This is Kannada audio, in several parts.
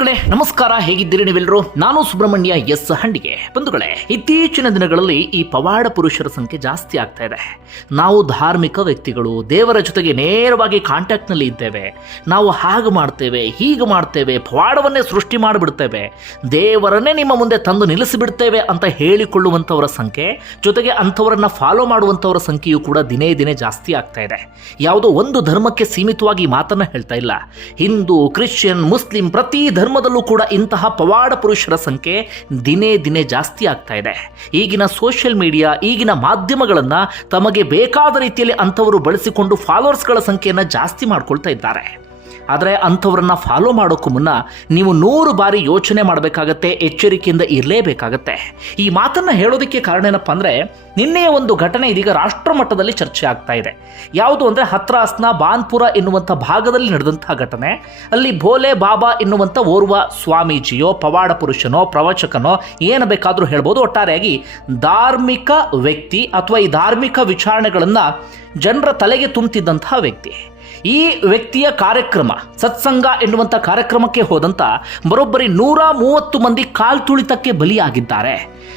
ಬಂಧುಗಳೇ, ನಮಸ್ಕಾರ, ಹೇಗಿದ್ದೀರಿ ನೀವೆಲ್ಲರೂ? ನಾನು ಸುಬ್ರಹ್ಮಣ್ಯ ಎಸ್ ಹಂಡಿಗೆ. ಬಂಧುಗಳೇ, ಇತ್ತೀಚಿನ ದಿನಗಳಲ್ಲಿ ಈ ಪವಾಡ ಪುರುಷರ ಸಂಖ್ಯೆ ಜಾಸ್ತಿ ಆಗ್ತಾ ಇದೆ. ನಾವು ಧಾರ್ಮಿಕ ವ್ಯಕ್ತಿಗಳು, ದೇವರ ಜೊತೆಗೆ ನೇರವಾಗಿ ಕಾಂಟ್ಯಾಕ್ಟ್ನಲ್ಲಿ ಇದ್ದೇವೆ. ನಾವು ಹಾಗೆ ಮಾಡ್ತೇವೆ, ಹೀಗೆ ಮಾಡ್ತೇವೆ, ಪವಾಡವನ್ನೇ ಸೃಷ್ಟಿ ಮಾಡಿಬಿಡ್ತೇವೆ. ದೇವರನ್ನೇ ನಿಮ್ಮ ಮುಂದೆ ತಂದು ನಿಲ್ಲಿಸಿಬಿಡ್ತೇವೆ ಅಂತ ಹೇಳಿಕೊಳ್ಳುವಂಥವರ ಸಂಖ್ಯೆ, ಜೊತೆಗೆ ಅಂಥವರನ್ನ ಫಾಲೋ ಮಾಡುವಂಥವರ ಸಂಖ್ಯೆಯು ಕೂಡ ದಿನೇ ದಿನೇ ಜಾಸ್ತಿ ಆಗ್ತಾ ಇದೆ. ಯಾವುದೋ ಒಂದು ಧರ್ಮಕ್ಕೆ ಸೀಮಿತವಾಗಿ ಮಾತನ್ನು ಹೇಳ್ತಾ ಇಲ್ಲ. ಹಿಂದೂ, ಕ್ರಿಶ್ಚಿಯನ್, ಮುಸ್ಲಿಂ ಪ್ರತಿ ಧರ್ಮದಲ್ಲೂ ಕೂಡ ಇಂತಹ ಪವಾಡ ಪುರುಷರ ಸಂಖ್ಯೆ ದಿನೇ ದಿನೇ ಜಾಸ್ತಿ ಆಗ್ತಾ ಇದೆ. ಈಗಿನ ಸೋಷಿಯಲ್ ಮೀಡಿಯಾ ಈಗಿನ ಮಾಧ್ಯಮಗಳನ್ನು ತಮಗೆ ಬೇಕಾದ ರೀತಿಯಲ್ಲಿ ಅಂಥವರು ಬಳಸಿಕೊಂಡು ಫಾಲೋವರ್ಸ್ಗಳ ಸಂಖ್ಯೆಯನ್ನು ಜಾಸ್ತಿ ಮಾಡ್ಕೊಳ್ತಾ ಇದ್ದಾರೆ. ಆದರೆ ಅಂಥವ್ರನ್ನ ಫಾಲೋ ಮಾಡೋಕ್ಕೂ ಮುನ್ನ ನೀವು ನೂರು ಬಾರಿ ಯೋಚನೆ ಮಾಡಬೇಕಾಗತ್ತೆ, ಎಚ್ಚರಿಕೆಯಿಂದ ಇರಲೇಬೇಕಾಗತ್ತೆ. ಈ ಮಾತನ್ನು ಹೇಳೋದಕ್ಕೆ ಕಾರಣ ಏನಪ್ಪ ಅಂದರೆ, ನಿನ್ನೆಯ ಒಂದು ಘಟನೆ ಇದೀಗ ರಾಷ್ಟ್ರ ಮಟ್ಟದಲ್ಲಿ ಚರ್ಚೆ ಆಗ್ತಾ ಇದೆ. ಯಾವುದು ಅಂದರೆ ಹತ್ರಾಸ್ನ ಬಾನ್ಪುರ ಎನ್ನುವಂಥ ಭಾಗದಲ್ಲಿ ನಡೆದಂಥ ಘಟನೆ. ಅಲ್ಲಿ ಭೋಲೆ ಬಾಬಾ ಎನ್ನುವಂಥ ಓರ್ವ ಸ್ವಾಮೀಜಿಯೋ, ಪವಾಡ ಪುರುಷನೋ, ಪ್ರವಚಕನೋ, ಏನು ಬೇಕಾದರೂ ಹೇಳ್ಬೋದು. ಒಟ್ಟಾರೆಯಾಗಿ ಧಾರ್ಮಿಕ ವ್ಯಕ್ತಿ ಅಥವಾ ಈ ಧಾರ್ಮಿಕ ವಿಚಾರಣೆಗಳನ್ನು ಜನರ ತಲೆಗೆ ತುಂಬುತ್ತಿದ್ದಂತಹ ವ್ಯಕ್ತಿ. ಈ ವ್ಯಕ್ತಿಯ ಕಾರ್ಯಕ್ರಮ, ಸತ್ಸಂಗ ಎನ್ನುವಂಥ ಕಾರ್ಯಕ್ರಮಕ್ಕೆ ಹೋದಂಥ ಬರೋಬ್ಬರಿ ನೂರ ಮೂವತ್ತು ಮಂದಿ ಕಾಲ್ ತುಳಿತಕ್ಕೆ ಬಲಿಯಾಗಿದ್ದಾರೆ.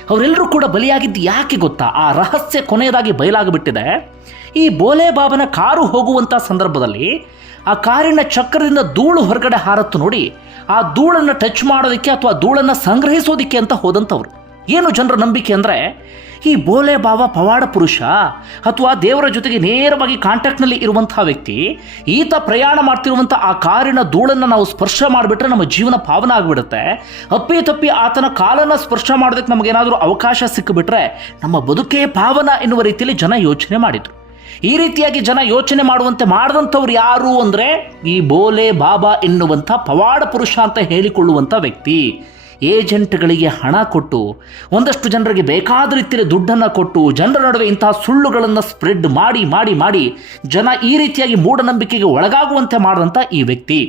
ಅವರೆಲ್ಲರೂ ಕೂಡ ಬಲಿಯಾಗಿದ್ದು ಯಾಕೆ ಗೊತ್ತಾ? ಆ ರಹಸ್ಯ ಕೊನೆಯದಾಗಿ ಬಯಲಾಗಿಬಿಟ್ಟಿದೆ. ಈ ಬೋಲೆ ಬಾಬನ ಕಾರು ಹೋಗುವಂಥ ಸಂದರ್ಭದಲ್ಲಿ ಆ ಕಾರಿನ ಚಕ್ರದಿಂದ ಧೂಳು ಹೊರಗಡೆ ಹಾರತ್ತು ನೋಡಿ, ಆ ಧೂಳನ್ನು ಟಚ್ ಮಾಡೋದಕ್ಕೆ ಅಥವಾ ಧೂಳನ್ನು ಸಂಗ್ರಹಿಸೋದಕ್ಕೆ ಅಂತ ಹೋದಂಥವ್ರು ಏನು ಜನರ ನಂಬಿಕೆ ಅಂದರೆ, ಈ ಬೋಲೆ ಬಾವ ಪವಾಡ ಪುರುಷ ಅಥವಾ ದೇವರ ಜೊತೆಗೆ ನೇರವಾಗಿ ಕಾಂಟ್ಯಾಕ್ಟ್ನಲ್ಲಿ ಇರುವಂತಹ ವ್ಯಕ್ತಿ, ಈತ ಪ್ರಯಾಣ ಮಾಡ್ತಿರುವಂಥ ಆ ಕಾರಿನ ಧೂಳನ್ನು ನಾವು ಸ್ಪರ್ಶ ಮಾಡಿಬಿಟ್ರೆ ನಮ್ಮ ಜೀವನ ಪಾವನ ಆಗಿಬಿಡುತ್ತೆ. ಅಪ್ಪಿ ತಪ್ಪಿ ಆತನ ಕಾಲನ್ನು ಸ್ಪರ್ಶ ಮಾಡೋದಕ್ಕೆ ನಮಗೇನಾದರೂ ಅವಕಾಶ ಸಿಕ್ಕಿಬಿಟ್ರೆ ನಮ್ಮ ಬದುಕೇ ಪಾವನ ಎನ್ನುವ ರೀತಿಯಲ್ಲಿ ಜನ ಯೋಚನೆ ಮಾಡಿದರು. ಈ ರೀತಿಯಾಗಿ ಜನ ಯೋಚನೆ ಮಾಡುವಂತೆ ಮಾಡಿದಂಥವ್ರು ಯಾರು ಅಂದರೆ, ಈ ಬೋಲೆ ಬಾಬಾ ಎನ್ನುವಂಥ ಪವಾಡ ಪುರುಷ ಅಂತ ಹೇಳಿಕೊಳ್ಳುವಂಥ ವ್ಯಕ್ತಿ. ಏಜೆಂಟ್ಗಳಿಗೆ ಹಣ ಕೊಟ್ಟು, ಒಂದಷ್ಟು ಜನರಿಗೆ ಬೇಕಾದ ರೀತಿಯಲ್ಲಿ ದುಡ್ಡನ್ನು ಕೊಟ್ಟು, ಜನರ ನಡುವೆ ಇಂತಹ ಸುಳ್ಳುಗಳನ್ನು ಸ್ಪ್ರೆಡ್ ಮಾಡಿ ಮಾಡಿ ಮಾಡಿ ಜನ ಈ ರೀತಿಯಾಗಿ ಮೂಢನಂಬಿಕೆಗೆ ಒಳಗಾಗುವಂತೆ ಮಾಡಿದಂಥ ಈ ವ್ಯಕ್ತಿ.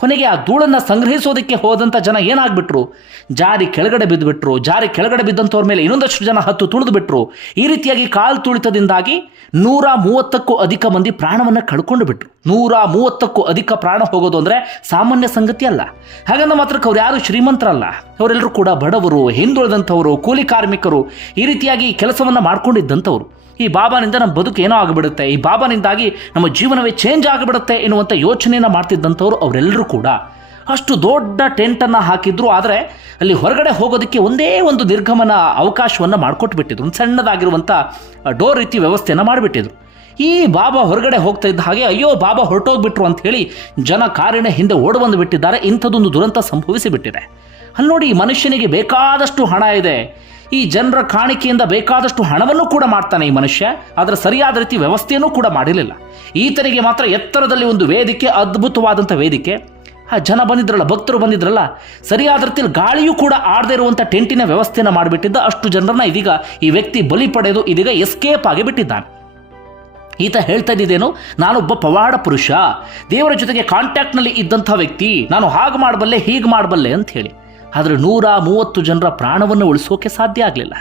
ಕೊನೆಗೆ ಆ ಧೂಳನ್ನು ಸಂಗ್ರಹಿಸೋದಕ್ಕೆ ಹೋದಂಥ ಜನ ಏನಾಗ್ಬಿಟ್ರು? ಜಾರಿ ಕೆಳಗಡೆ ಬಿದ್ದುಬಿಟ್ರು ಜಾರಿ ಕೆಳಗಡೆ ಬಿದ್ದಂಥವ್ರ ಮೇಲೆ ಇನ್ನೊಂದಷ್ಟು ಜನ ಹತ್ತು ತುಳಿದುಬಿಟ್ರು ಈ ರೀತಿಯಾಗಿ ಕಾಲು ತುಳಿತದಿಂದಾಗಿ ನೂರ ಮೂವತ್ತಕ್ಕೂ ಅಧಿಕ ಮಂದಿ ಪ್ರಾಣವನ್ನು ಕಳ್ಕೊಂಡು ಬಿಟ್ರು. ನೂರ ಮೂವತ್ತಕ್ಕೂ ಅಧಿಕ ಪ್ರಾಣ ಹೋಗೋದು ಅಂದರೆ ಸಾಮಾನ್ಯ ಸಂಗತಿ ಅಲ್ಲ. ಹಾಗಂದ ಮಾತ್ರಕ್ಕೆ ಅವ್ರು ಯಾರು ಶ್ರೀಮಂತರಲ್ಲ. ಅವರೆಲ್ಲರೂ ಕೂಡ ಬಡವರು, ಹಿಂದುಳಿದಂಥವರು, ಕೂಲಿ ಕಾರ್ಮಿಕರು, ಈ ರೀತಿಯಾಗಿ ಕೆಲಸವನ್ನು ಮಾಡ್ಕೊಂಡಿದ್ದಂಥವ್ರು. ಈ ಬಾಬಾನಿಂದ ನಮ್ಮ ಬದುಕು ಏನೋ ಆಗಿಬಿಡುತ್ತೆ. ಈ ಬಾಬಾನಿಂದಾಗಿ ನಮ್ಮ ಜೀವನವೇ ಚೇಂಜ್ ಆಗಿಬಿಡುತ್ತೆ ಎನ್ನುವಂಥ ಯೋಚನೆಯನ್ನು ಮಾಡ್ತಿದ್ದಂಥವ್ರು ಅವರೆಲ್ಲರೂ ಕೂಡ. ಅಷ್ಟು ದೊಡ್ಡ ಟೆಂಟನ್ನು ಹಾಕಿದ್ರು, ಆದರೆ ಅಲ್ಲಿ ಹೊರಗಡೆ ಹೋಗೋದಕ್ಕೆ ಒಂದೇ ಒಂದು ನಿರ್ಗಮನ ಅವಕಾಶವನ್ನು ಮಾಡಿಕೊಟ್ಬಿಟ್ಟಿದ್ರು. ಒಂದು ಸಣ್ಣದಾಗಿರುವಂಥ ಡೋರ್ ರೀತಿ ವ್ಯವಸ್ಥೆಯನ್ನು ಮಾಡಿಬಿಟ್ಟಿದ್ರು. ಈ ಬಾಬಾ ಹೊರಗಡೆ ಹೋಗ್ತಾ ಇದ್ದ ಹಾಗೆ, ಅಯ್ಯೋ, ಬಾಬಾ ಹೊರಟೋಗ್ಬಿಟ್ರು ಅಂತ ಹೇಳಿ ಜನ ಕಾರಿನ ಹಿಂದೆ ಓಡಬಂದು ಬಿಟ್ಟಿದ್ದಾರೆ. ಇಂಥದ್ದೊಂದು ದುರಂತ ಸಂಭವಿಸಿಬಿಟ್ಟಿದೆ. ಅಲ್ಲಿ ನೋಡಿ ಮನುಷ್ಯನಿಗೆ ಬೇಕಾದಷ್ಟು ಹಣ ಇದೆ. ಈ ಜನರ ಕಾಣಿಕೆಯಿಂದ ಬೇಕಾದಷ್ಟು ಹಣವನ್ನು ಕೂಡ ಮಾಡ್ತಾನೆ ಈ ಮನುಷ್ಯ. ಆದರೆ ಸರಿಯಾದ ರೀತಿ ವ್ಯವಸ್ಥೆಯನ್ನು ಕೂಡ ಮಾಡಿರಲಿಲ್ಲ. ಈತನಿಗೆ ಮಾತ್ರ ಎತ್ತರದಲ್ಲಿ ಒಂದು ವೇದಿಕೆ, ಅದ್ಭುತವಾದಂಥ ವೇದಿಕೆ. ಆ ಜನ ಬಂದಿದ್ರಲ್ಲ, ಭಕ್ತರು ಬಂದಿದ್ರಲ್ಲ, ಸರಿಯಾದ ರೀತಿಯಲ್ಲಿ ಗಾಳಿಯೂ ಕೂಡ ಆಡದೇ ಇರುವಂಥ ಟೆಂಟಿನ ವ್ಯವಸ್ಥೆಯನ್ನು ಮಾಡಿಬಿಟ್ಟಿದ್ದ ಅಷ್ಟು ಜನರನ್ನ ಇದೀಗ ಈ ವ್ಯಕ್ತಿ ಬಲಿ ಪಡೆದು ಇದೀಗ ಎಸ್ಕೇಪ್ ಆಗಿ ಬಿಟ್ಟಿದ್ದಾನೆ. ಈತ ಹೇಳ್ತಾ ಇದ್ದಿದ್ದೇನು, ನಾನೊಬ್ಬ ಪವಾಡ ಪುರುಷ. ದೇವರ ಜೊತೆಗೆ ಕಾಂಟ್ಯಾಕ್ಟ್ನಲ್ಲಿ ಇದ್ದಂಥ ವ್ಯಕ್ತಿ, ನಾನು ಹಾಗೆ ಮಾಡಬಲ್ಲೆ, ಹೀಗೆ ಮಾಡಬಲ್ಲೆ ಅಂತ ಹೇಳಿ. ಆದರೆ ನೂರ ಮೂವತ್ತು ಜನರ ಪ್ರಾಣವನ್ನು ಉಳಿಸೋಕೆ ಸಾಧ್ಯ ಆಗಲಿಲ್ಲ.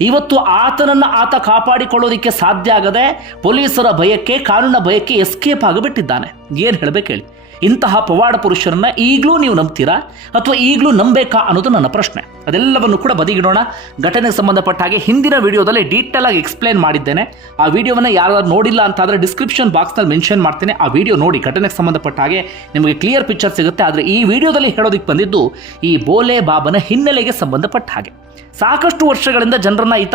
ಇವತ್ತು ಆತನನ್ನು ಆತ ಕಾಪಾಡಿಕೊಳ್ಳೋದಕ್ಕೆ ಸಾಧ್ಯ ಆಗದೆ ಪೊಲೀಸರ ಭಯಕ್ಕೆ ಕಾನೂನ ಭಯಕ್ಕೆ ಎಸ್ಕೇಪ್ ಆಗಿಬಿಟ್ಟಿದ್ದಾನೆ. ಏನು ಹೇಳಬೇಕು ಹೇಳಿ. ಇಂತಹ ಪವಾಡ ಪುರುಷರನ್ನ ಈಗಲೂ ನೀವು ನಂಬ್ತೀರಾ? ಅಥವಾ ಈಗಲೂ ನಂಬೇಕಾ ಅನ್ನೋದು ನನ್ನ ಪ್ರಶ್ನೆ. ಅದೆಲ್ಲವನ್ನು ಕೂಡ ಬದಿಗಿಡೋಣ. ಘಟನೆಗೆ ಸಂಬಂಧಪಟ್ಟ ಹಾಗೆ ಹಿಂದಿನ ವಿಡಿಯೋದಲ್ಲಿ ಡೀಟೇಲ್ ಆಗಿ ಎಕ್ಸ್ಪ್ಲೇನ್ ಮಾಡಿದ್ದೇನೆ. ಆ ವಿಡಿಯೋವನ್ನು ಯಾರು ನೋಡಿಲ್ಲ ಅಂತಾದರೆ ಡಿಸ್ಕ್ರಿಪ್ಷನ್ ಬಾಕ್ಸ್ನಲ್ಲಿ ಮೆನ್ಷನ್ ಮಾಡ್ತೇನೆ. ಆ ವಿಡಿಯೋ ನೋಡಿ. ಘಟನೆಗೆ ಸಂಬಂಧಪಟ್ಟ ಹಾಗೆ ನಿಮಗೆ ಕ್ಲಿಯರ್ ಪಿಕ್ಚರ್ ಸಿಗುತ್ತೆ. ಆದರೆ ಈ ವಿಡಿಯೋದಲ್ಲಿ ಹೇಳೋದಕ್ಕೆ ಬಂದಿದ್ದು ಈ ಬೋಲೆ ಬಾಬನ ಹಿನ್ನೆಲೆಗೆ ಸಂಬಂಧಪಟ್ಟ ಹಾಗೆ. ಸಾಕಷ್ಟು ವರ್ಷಗಳಿಂದ ಜನರನ್ನ ಈತ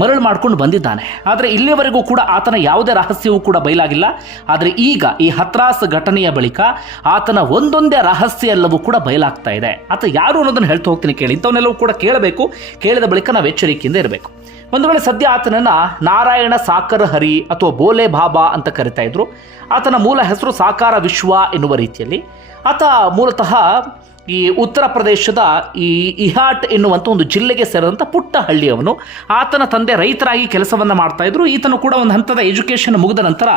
ಮರಳು ಮಾಡ್ಕೊಂಡು ಬಂದಿದ್ದಾನೆ. ಆದರೆ ಇಲ್ಲಿಯವರೆಗೂ ಕೂಡ ಆತನ ಯಾವುದೇ ರಹಸ್ಯವೂ ಕೂಡ ಬಯಲಾಗಿಲ್ಲ. ಆದರೆ ಈಗ ಈ ಹತ್ರಾಸ್ ಘಟನೆಯ ಬಳಿಕ ಆತನ ಒಂದೊಂದೇ ರಹಸ್ಯ ಎಲ್ಲವೂ ಕೂಡ ಬಯಲಾಗ್ತಾ ಇದೆ. ಆತ ಯಾರು ಅನ್ನೋದನ್ನು ಹೇಳ್ತಾ ಹೋಗ್ತೀನಿ ಕೇಳಿ. ಇಂಥವನ್ನೆಲ್ಲವೂ ಕೂಡ ಕೇಳಬೇಕು. ಕೇಳಿದ ಬಳಿಕ ನಾವು ಎಚ್ಚರಿಕೆಯಿಂದ ಇರಬೇಕು. ಒಂದು ವೇಳೆ ಸದ್ಯ ಆತನನ್ನ ನಾರಾಯಣ ಸಾಕರ ಹರಿ ಅಥವಾ ಬೋಲೆ ಬಾಬಾ ಅಂತ ಕರಿತಾ ಇದ್ರು. ಆತನ ಮೂಲ ಹೆಸರು ಸಾಕಾರ ವಿಶ್ವ ಎನ್ನುವ ರೀತಿಯಲ್ಲಿ. ಆತ ಮೂಲತಃ ಈ ಉತ್ತರ ಪ್ರದೇಶದ ಈ ಇಹಾಟ್ ಎನ್ನುವಂಥ ಒಂದು ಜಿಲ್ಲೆಗೆ ಸೇರಿದಂಥ ಪುಟ್ಟ ಹಳ್ಳಿಯವನು ಆತನ ತಂದೆ ರೈತರಾಗಿ ಕೆಲಸವನ್ನು ಮಾಡ್ತಾ ಇದ್ರು. ಈತನು ಕೂಡ ಒಂದು ಹಂತದ ಎಜುಕೇಷನ್ ಮುಗಿದ ನಂತರ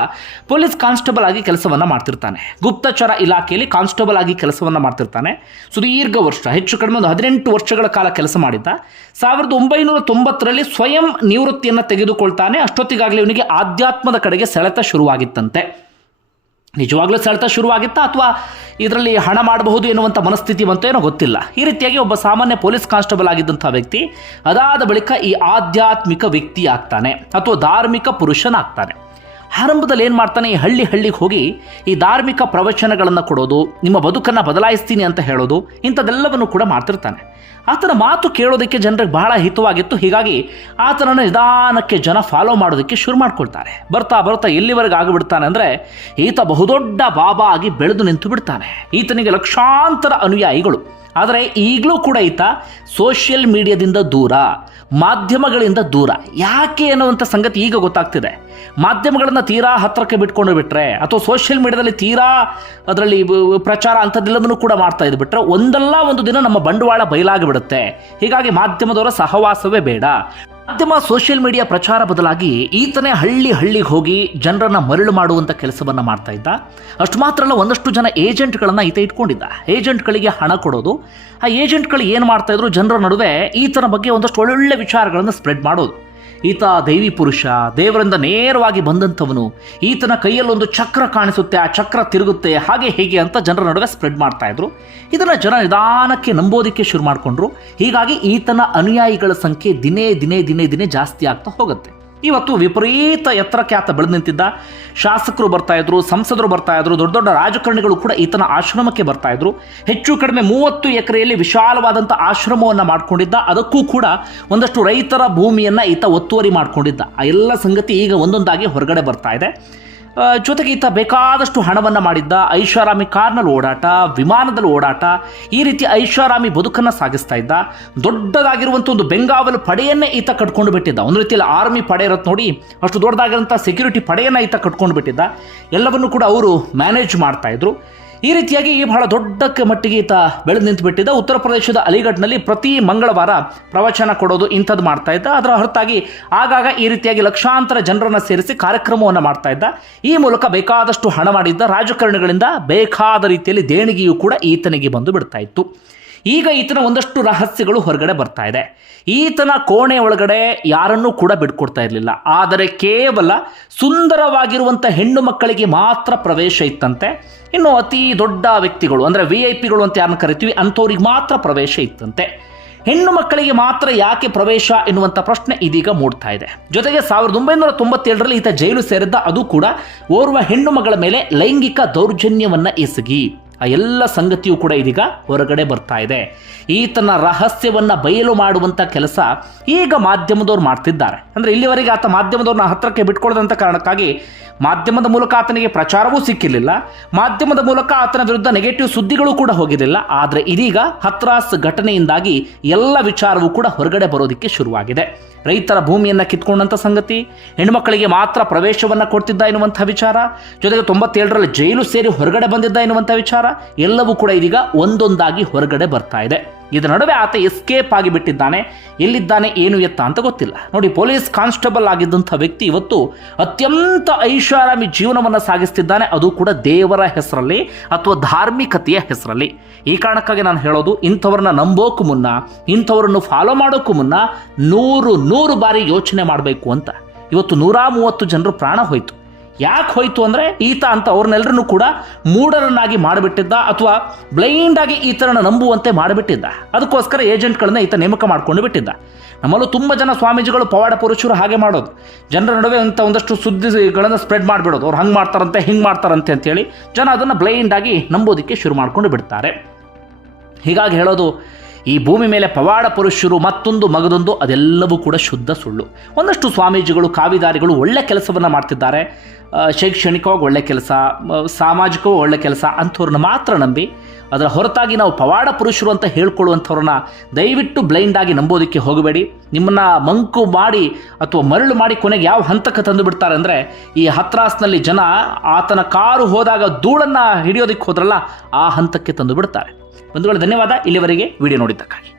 ಪೊಲೀಸ್ ಕಾನ್ಸ್ಟೇಬಲ್ ಆಗಿ ಕೆಲಸವನ್ನು ಮಾಡ್ತಿರ್ತಾನೆ. ಗುಪ್ತಚರ ಇಲಾಖೆಯಲ್ಲಿ ಕಾನ್ಸ್ಟೇಬಲ್ ಆಗಿ ಕೆಲಸವನ್ನು ಮಾಡ್ತಿರ್ತಾನೆ. ಸುದೀರ್ಘ ವರ್ಷ, ಹೆಚ್ಚು ಕಡಿಮೆ ಒಂದು ಹದಿನೆಂಟು ವರ್ಷಗಳ ಕಾಲ ಕೆಲಸ ಮಾಡಿದ್ದ. ಸಾವಿರದ ಒಂಬೈನೂರ ತೊಂಬತ್ತರಲ್ಲಿ ಸ್ವಯಂ ನಿವೃತ್ತಿಯನ್ನು ತೆಗೆದುಕೊಳ್ತಾನೆ. ಅಷ್ಟೊತ್ತಿಗಾಗಲೇ ಇವನಿಗೆ ಆಧ್ಯಾತ್ಮದ ಕಡೆಗೆ ಸೆಳೆತ ಶುರುವಾಗಿತ್ತಂತೆ. ನಿಜವಾಗ್ಲೂ ಸೆಳೆತ ಶುರುವಾಗಿತ್ತಾ ಅಥವಾ ಇದರಲ್ಲಿ ಹಣ ಮಾಡಬಹುದು ಎನ್ನುವಂಥ ಮನಸ್ಥಿತಿ ಬಂತು ಏನೋ ಗೊತ್ತಿಲ್ಲ. ಈ ರೀತಿಯಾಗಿ ಒಬ್ಬ ಸಾಮಾನ್ಯ ಪೊಲೀಸ್ ಕಾನ್ಸ್ಟೇಬಲ್ ಆಗಿದ್ದಂಥ ವ್ಯಕ್ತಿ ಅದಾದ ಬಳಿಕ ಈ ಆಧ್ಯಾತ್ಮಿಕ ವ್ಯಕ್ತಿ ಆಗ್ತಾನೆ ಅಥವಾ ಧಾರ್ಮಿಕ ಪುರುಷನಾಗ್ತಾನೆ. ಆರಂಭದಲ್ಲಿ ಏನು ಮಾಡ್ತಾನೆ? ಈ ಹಳ್ಳಿ ಹಳ್ಳಿಗೆ ಹೋಗಿ ಈ ಧಾರ್ಮಿಕ ಪ್ರವಚನಗಳನ್ನು ಕೊಡೋದು, ನಿಮ್ಮ ಬದುಕನ್ನು ಬದಲಾಯಿಸ್ತೀನಿ ಅಂತ ಹೇಳೋದು, ಇಂಥದ್ದೆಲ್ಲವನ್ನು ಕೂಡ ಮಾಡ್ತಿರ್ತಾನೆ. ಆತನ ಮಾತು ಕೇಳೋದಕ್ಕೆ ಜನರಿಗೆ ಬಹಳ ಹಿತವಾಗಿತ್ತು. ಹೀಗಾಗಿ ಆತನನ್ನು ನಿಧಾನಕ್ಕೆ ಜನ ಫಾಲೋ ಮಾಡೋದಕ್ಕೆ ಶುರು ಮಾಡ್ಕೊಳ್ತಾರೆ. ಬರ್ತಾ ಬರ್ತಾ ಎಲ್ಲಿವರೆಗೆ ಆಗಿಬಿಡ್ತಾನೆ ಅಂದರೆ ಈತ ಬಹುದೊಡ್ಡ ಬಾಬಾ ಆಗಿ ಬೆಳೆದು ನಿಂತು ಬಿಡ್ತಾನೆ. ಈತನಿಗೆ ಲಕ್ಷಾಂತರ ಅನುಯಾಯಿಗಳು. ಆದರೆ ಈಗಲೂ ಕೂಡ ಈತ ಸೋಷಿಯಲ್ ಮೀಡಿಯಾದಿಂದ ದೂರ, ಮಾಧ್ಯಮಗಳಿಂದ ದೂರ. ಯಾಕೆ ಅನ್ನುವಂಥ ಸಂಗತಿ ಈಗ ಗೊತ್ತಾಗ್ತಿದೆ. ಮಾಧ್ಯಮಗಳನ್ನು ತೀರಾ ಹತ್ತಿರಕ್ಕೆ ಬಿಟ್ಕೊಂಡು ಬಿಟ್ರೆ ಅಥವಾ ಸೋಷಿಯಲ್ ಮೀಡಿಯಾದಲ್ಲಿ ತೀರಾ ಅದರಲ್ಲಿ ಪ್ರಚಾರ ಅಂಥದ್ದೆಲ್ಲದನ್ನು ಕೂಡ ಮಾಡ್ತಾ ಇದ್ದು ಬಿಟ್ರೆ ಒಂದಲ್ಲ ಒಂದು ದಿನ ನಮ್ಮ ಬಂಡವಾಳ ಬಯಲಾಗಿಬಿಡುತ್ತೆ ಹೀಗಾಗಿ ಮಾಧ್ಯಮದವರ ಸಹವಾಸವೇ ಬೇಡ. ಮಾಧ್ಯಮ ಸೋಷಿಯಲ್ ಮೀಡಿಯಾ ಪ್ರಚಾರ ಬದಲಾಗಿ ಈತನೇ ಹಳ್ಳಿ ಹಳ್ಳಿಗೆ ಹೋಗಿ ಜನರನ್ನ ಮರಳು ಮಾಡುವಂಥ ಕೆಲಸವನ್ನ ಮಾಡ್ತಾ ಇದ್ದ. ಅಷ್ಟು ಮಾತ್ರ ಅಲ್ಲ, ಒಂದಷ್ಟು ಜನ ಏಜೆಂಟ್ಗಳನ್ನು ಈತ ಇಟ್ಕೊಂಡಿದ್ದ. ಏಜೆಂಟ್ಗಳಿಗೆ ಹಣ ಕೊಡೋದು, ಆ ಏಜೆಂಟ್ಗಳು ಏನು ಮಾಡ್ತಾ ಇದ್ರು, ಜನರ ನಡುವೆ ಈತನ ಬಗ್ಗೆ ಒಂದಷ್ಟು ಒಳ್ಳೊಳ್ಳೆ ವಿಚಾರಗಳನ್ನು ಸ್ಪ್ರೆಡ್ ಮಾಡೋದು. ಈತ ದೈವಿ ಪುರುಷ, ದೇವರಿಂದ ನೇರವಾಗಿ ಬಂದಂಥವನು. ಈತನ ಕೈಯಲ್ಲೊಂದು ಚಕ್ರ ಕಾಣಿಸುತ್ತೆ, ಆ ಚಕ್ರ ತಿರುಗುತ್ತೆ, ಹಾಗೆ ಹೇಗೆ ಅಂತ ಜನರ ನಡುವೆ ಸ್ಪ್ರೆಡ್ ಮಾಡ್ತಾ ಇದ್ರು. ಇದನ್ನು ಜನ ನಿಧಾನಕ್ಕೆ ನಂಬೋದಕ್ಕೆ ಶುರು ಮಾಡಿಕೊಂಡ್ರು. ಹೀಗಾಗಿ ಈತನ ಅನುಯಾಯಿಗಳ ಸಂಖ್ಯೆ ದಿನೇ ದಿನೇ ದಿನೇ ದಿನೇ ಜಾಸ್ತಿ ಆಗ್ತಾ ಹೋಗುತ್ತೆ. ಇವತ್ತು ವಿಪರೀತ ಎತ್ತರಕ್ಕೆ ಆತ ಬೆಳೆದು ನಿಂತಿದ್ದ. ಶಾಸಕರು ಬರ್ತಾ ಇದ್ರು, ಸಂಸದರು ಬರ್ತಾ ಇದ್ರು, ದೊಡ್ಡ ದೊಡ್ಡ ರಾಜಕಾರಣಿಗಳು ಕೂಡ ಈತನ ಆಶ್ರಮಕ್ಕೆ ಬರ್ತಾ ಇದ್ರು. ಹೆಚ್ಚು ಕಡಿಮೆ ಮೂವತ್ತು ಎಕರೆಯಲ್ಲಿ ವಿಶಾಲವಾದಂಥ ಆಶ್ರಮವನ್ನು ಮಾಡ್ಕೊಂಡಿದ್ದ. ಅದಕ್ಕೂ ಕೂಡ ಒಂದಷ್ಟು ರೈತರ ಭೂಮಿಯನ್ನು ಈತ ಒತ್ತುವರಿ ಮಾಡ್ಕೊಂಡಿದ್ದ. ಆ ಎಲ್ಲ ಸಂಗತಿ ಈಗ ಒಂದೊಂದಾಗಿ ಹೊರಗಡೆ ಬರ್ತಾ ಇದೆ. ಜೊತೆಗೆ ಈತ ಬೇಕಾದಷ್ಟು ಹಣವನ್ನು ಮಾಡಿದ್ದ ಐಷಾರಾಮಿ ಕಾರ್ನಲ್ಲಿ ಓಡಾಟ, ವಿಮಾನದಲ್ಲಿ ಓಡಾಟ, ಈ ರೀತಿ ಐಷಾರಾಮಿ ಬದುಕನ್ನು ಸಾಗಿಸ್ತಾ ಇದ್ದ. ದೊಡ್ಡದಾಗಿರುವಂಥ ಒಂದು ಬೆಂಗಾವಲು ಪಡೆಯನ್ನೇ ಈತ ಕಟ್ಕೊಂಡು ಬಿಟ್ಟಿದ್ದ. ಒಂದು ರೀತಿಯಲ್ಲಿ ಆರ್ಮಿ ಪಡೆ ಇರತ್ತೆ ನೋಡಿ, ಅಷ್ಟು ದೊಡ್ಡದಾಗಿರುವಂಥ ಸೆಕ್ಯೂರಿಟಿ ಪಡೆಯನ್ನು ಈತ ಕಟ್ಕೊಂಡು ಬಿಟ್ಟಿದ್ದ. ಎಲ್ಲವನ್ನು ಕೂಡ ಅವರು ಮ್ಯಾನೇಜ್ ಮಾಡ್ತಾ ಇದ್ರು. ಈ ರೀತಿಯಾಗಿ ಬಹಳ ದೊಡ್ಡ ಮಟ್ಟಿಗೆ ಈತ ಬೆಳೆದು ನಿಂತು ಬಿಟ್ಟಿದ್ದ ಉತ್ತರ ಪ್ರದೇಶದ ಅಲಿಗಢ್ನಲ್ಲಿ ಪ್ರತಿ ಮಂಗಳವಾರ ಪ್ರವಚನ ಕೊಡೋದು ಇಂಥದ್ದು ಮಾಡ್ತಾ ಇದ್ದ. ಅದರ ಹೊರತಾಗಿ ಆಗಾಗ ಈ ರೀತಿಯಾಗಿ ಲಕ್ಷಾಂತರ ಜನರನ್ನು ಸೇರಿಸಿ ಕಾರ್ಯಕ್ರಮವನ್ನು ಮಾಡ್ತಾ ಇದ್ದ. ಈ ಮೂಲಕ ಬೇಕಾದಷ್ಟು ಹಣ ಮಾಡಿದ್ದ ರಾಜಕಾರಣಿಗಳಿಂದ ಬೇಕಾದ ರೀತಿಯಲ್ಲಿ ದೇಣಿಗೆಯೂ ಕೂಡ ಈತನಿಗೆ ಬಂದು ಬಿಡ್ತಾ ಇತ್ತು. ಈಗ ಈತನ ಒಂದಷ್ಟು ರಹಸ್ಯಗಳು ಹೊರಗಡೆ ಬರ್ತಾ ಇದೆ. ಈತನ ಕೋಣೆ ಒಳಗಡೆ ಯಾರನ್ನೂ ಕೂಡ ಬಿಟ್ಕೊಡ್ತಾ ಇರಲಿಲ್ಲ. ಆದರೆ ಕೇವಲ ಸುಂದರವಾಗಿರುವಂಥ ಹೆಣ್ಣು ಮಕ್ಕಳಿಗೆ ಮಾತ್ರ ಪ್ರವೇಶ ಇತ್ತಂತೆ. ಇನ್ನು ಅತಿ ದೊಡ್ಡ ವ್ಯಕ್ತಿಗಳು, ಅಂದರೆ ವಿ ಐ ಪಿಗಳು ಅಂತ ಯಾರನ್ನ ಕರಿತೀವಿ, ಅಂಥವ್ರಿಗೆ ಮಾತ್ರ ಪ್ರವೇಶ ಇತ್ತಂತೆ. ಹೆಣ್ಣು ಮಕ್ಕಳಿಗೆ ಮಾತ್ರ ಯಾಕೆ ಪ್ರವೇಶ ಎನ್ನುವಂಥ ಪ್ರಶ್ನೆ ಇದೀಗ ಮೂಡ್ತಾ ಇದೆ. ಜೊತೆಗೆ ಸಾವಿರದ ಒಂಬೈನೂರ ತೊಂಬತ್ತೇಳರಲ್ಲಿ ಈತ ಜೈಲು ಸೇರಿದ್ದ, ಅದು ಕೂಡ ಓರ್ವ ಹೆಣ್ಣು ಮಗಳ ಮೇಲೆ ಲೈಂಗಿಕ ದೌರ್ಜನ್ಯವನ್ನು ಎಸಗಿ. ಆ ಎಲ್ಲ ಸಂಗತಿಯೂ ಕೂಡ ಇದೀಗ ಹೊರಗಡೆ ಬರ್ತಾ ಇದೆ. ಈತನ ರಹಸ್ಯವನ್ನು ಬಯಲು ಮಾಡುವಂಥ ಕೆಲಸ ಈಗ ಮಾಧ್ಯಮದವ್ರು ಮಾಡ್ತಿದ್ದಾರೆ. ಅಂದರೆ ಇಲ್ಲಿವರೆಗೆ ಆತ ಮಾಧ್ಯಮದವ್ರನ್ನ ಹತ್ತಿರಕ್ಕೆ ಬಿಟ್ಕೊಳ್ಳದಂತ ಕಾರಣಕ್ಕಾಗಿ ಮಾಧ್ಯಮದ ಮೂಲಕ ಆತನಿಗೆ ಪ್ರಚಾರವೂ ಸಿಕ್ಕಿರಲಿಲ್ಲ. ಮಾಧ್ಯಮದ ಮೂಲಕ ಆತನ ವಿರುದ್ಧ ನೆಗೆಟಿವ್ ಸುದ್ದಿಗಳು ಕೂಡ ಹೋಗಿರಲಿಲ್ಲ. ಆದರೆ ಇದೀಗ ಹತ್ರಾಸ್ ಘಟನೆಯಿಂದಾಗಿ ಎಲ್ಲ ವಿಚಾರವೂ ಕೂಡ ಹೊರಗಡೆ ಬರೋದಕ್ಕೆ ಶುರುವಾಗಿದೆ. ರೈತರ ಭೂಮಿಯನ್ನು ಕಿತ್ಕೊಂಡಂಥ ಸಂಗತಿ ಹೆಣ್ಮಕ್ಕಳಿಗೆ ಮಾತ್ರ ಪ್ರವೇಶವನ್ನು ಕೊಡ್ತಿದ್ದ ಎನ್ನುವಂಥ ವಿಚಾರ, ಜೊತೆಗೆ ತೊಂಬತ್ತೇಳರಲ್ಲಿ ಜೈಲು ಸೇರಿ ಹೊರಗಡೆ ಬಂದಿದ್ದ ಎನ್ನುವಂಥ ವಿಚಾರ ಎಲ್ಲವೂ ಕೂಡ ಇದೀಗ ಒಂದೊಂದಾಗಿ ಹೊರಗಡೆ ಬರ್ತಾ ಇದೆ. ಇದರ ನಡುವೆ ಆತ ಎಸ್ಕೇಪ್ ಆಗಿ ಬಿಟ್ಟಿದ್ದಾನೆ. ಎಲ್ಲಿದ್ದಾನೆ, ಏನು ಎತ್ತ ಅಂತ ಗೊತ್ತಿಲ್ಲ. ನೋಡಿ ಪೊಲೀಸ್ ಕಾನ್ಸ್ಟೇಬಲ್ ಆಗಿದ್ದಂಥ ವ್ಯಕ್ತಿ ಇವತ್ತು ಅತ್ಯಂತ ಐಷಾರಾಮಿ ಜೀವನವನ್ನು ಸಾಗಿಸ್ತಿದ್ದಾನೆ. ಅದು ಕೂಡ ದೇವರ ಹೆಸರಲ್ಲಿ ಅಥವಾ ಧಾರ್ಮಿಕತೆಯ ಹೆಸರಲ್ಲಿ. ಈ ಕಾರಣಕ್ಕಾಗಿ ನಾನು ಹೇಳೋದು, ಇಂಥವ್ರನ್ನ ನಂಬೋಕ್ಕೂ ಮುನ್ನ, ಇಂಥವ್ರನ್ನು ಫಾಲೋ ಮಾಡೋಕ್ಕೂ ಮುನ್ನ ನೂರು ನೂರು ಬಾರಿ ಯೋಚನೆ ಮಾಡಬೇಕು ಅಂತ. ಇವತ್ತು ನೂರ ಮೂವತ್ತು ಜನರು ಪ್ರಾಣ ಹೋಯಿತು. ಯಾಕೆ ಹೋಯ್ತು ಅಂದರೆ ಈತ ಅಂತ ಅವ್ರನ್ನೆಲ್ಲರನ್ನು ಕೂಡ ಮೂಢರನ್ನಾಗಿ ಮಾಡಿಬಿಟ್ಟಿದ್ದ ಅಥವಾ ಬ್ಲೈಂಡ್ ಆಗಿ ಈತರನ್ನ ನಂಬುವಂತೆ ಮಾಡಿಬಿಟ್ಟಿದ್ದ. ಅದಕ್ಕೋಸ್ಕರ ಏಜೆಂಟ್ಗಳನ್ನ ಈತ ನೇಮಕ ಮಾಡ್ಕೊಂಡು ಬಿಟ್ಟಿದ್ದ. ನಮ್ಮಲ್ಲೂ ತುಂಬ ಜನ ಸ್ವಾಮೀಜಿಗಳು ಪವಾಡ ಪುರುಷರು ಹಾಗೆ ಮಾಡೋದು. ಜನರ ನಡುವೆ ಅಂತ ಒಂದಷ್ಟು ಸುದ್ದಿಗಳನ್ನು ಸ್ಪ್ರೆಡ್ ಮಾಡಿಬಿಡೋದು. ಅವ್ರು ಹಂಗೆ ಮಾಡ್ತಾರಂತೆ, ಹಿಂಗೆ ಮಾಡ್ತಾರಂತೆ ಅಂತೇಳಿ ಜನ ಅದನ್ನು ಬ್ಲೈಂಡ್ ಆಗಿ ನಂಬೋದಕ್ಕೆ ಶುರು ಮಾಡ್ಕೊಂಡು ಬಿಡ್ತಾರೆ. ಹೀಗಾಗಿ ಹೇಳೋದು ಈ ಭೂಮಿ ಮೇಲೆ ಪವಾಡ ಪುರುಷರು ಮತ್ತೊಂದು ಮಗದೊಂದು, ಅದೆಲ್ಲವೂ ಕೂಡ ಶುದ್ಧ ಸುಳ್ಳು. ಒಂದಷ್ಟು ಸ್ವಾಮೀಜಿಗಳು, ಕಾವಿದಾರಿಗಳು ಒಳ್ಳೆ ಕೆಲಸವನ್ನು ಮಾಡ್ತಿದ್ದಾರೆ. ಶೈಕ್ಷಣಿಕವಾಗಿ ಒಳ್ಳೆ ಕೆಲಸ ಸಾಮಾಜಿಕವಾಗಿ ಒಳ್ಳೆ ಕೆಲಸ ಅಂಥವ್ರನ್ನ ಮಾತ್ರ ನಂಬಿ, ಅದರ ಹೊರತಾಗಿ ನಾವು ಪವಾಡ ಪುರುಷರು ಅಂತ ಹೇಳ್ಕೊಳ್ಳುವಂಥವ್ರನ್ನ ದಯವಿಟ್ಟು ಬ್ಲೈಂಡ್ ಆಗಿ ನಂಬೋದಕ್ಕೆ ಹೋಗಬೇಡಿ. ನಿಮ್ಮನ್ನ ಮಂಕು ಮಾಡಿ ಅಥವಾ ಮರಳು ಮಾಡಿ ಕೊನೆಗೆ ಯಾವ ಹಂತಕ್ಕೆ ತಂದು ಬಿಡ್ತಾರೆ ಅಂದರೆ, ಈ ಹತ್ರಾಸ್ನಲ್ಲಿ ಜನ ಆತನ ಕಾರು ಹೋದಾಗ ಧೂಳನ್ನು ಹಿಡಿಯೋದಕ್ಕೆ ಹೋದ್ರಲ್ಲ, ಆ ಹಂತಕ್ಕೆ ತಂದು ಬಿಡ್ತಾರೆ. ಬಂಧುಗಳು ಧನ್ಯವಾದ. ಇಲ್ಲಿವರೆಗೆ ವಿಡಿಯೋ ನೋಡಿದ್ದಕ್ಕಾಗಿ.